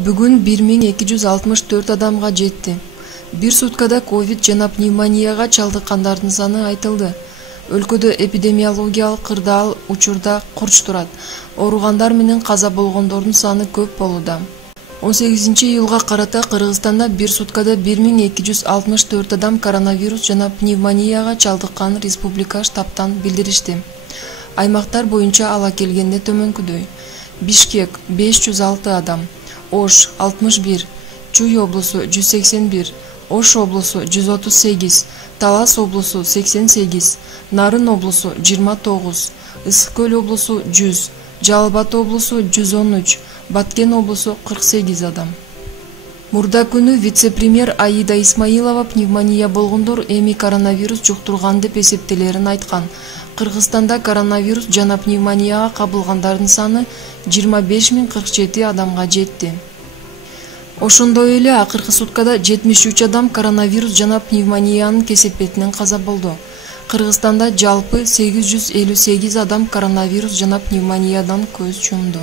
Бүгүн 1264 адамга жетти. Бир суткада ковид жана пневмонияга чалдыккандардын саны айтылды. Өлкөдө эпидемиологиялык кырдаал учурда курч турат. Ооругандар менен каза болгондордун саны көп болууда. 18-июлга карата Кыргызстанда бир суткада 1264 адам коронавирус жана пневмонияга чалдыккан республика штабтан билдиришти. Аймактар боюнча ала келгенде төмөнкүдөй. Бишкек 506 адам, Ош 61, Чуй облусу 181, Ош облусу 138, Талас облусу 88, Нарын облусу 29, Ысык Көл облусу 100, Жалал Абад облусу 113, Баткен облусу 48 адам. Мурда күнү вице-премьер Аида Исмаилова пневмония болгондор эми коронавирус жуктурган деп эсептелерин айткан. Кыргызстанда коронавирус жана пневмонияга кабылгандардын саны 25 047 адамга жетти. Ошондой эле акыркы суткада 73 адам коронавирус жана пневмониянын кесепетинен каза болду. Кыргызстанда жалпы 858 адам коронавирус жана пневмониядан көз жумду.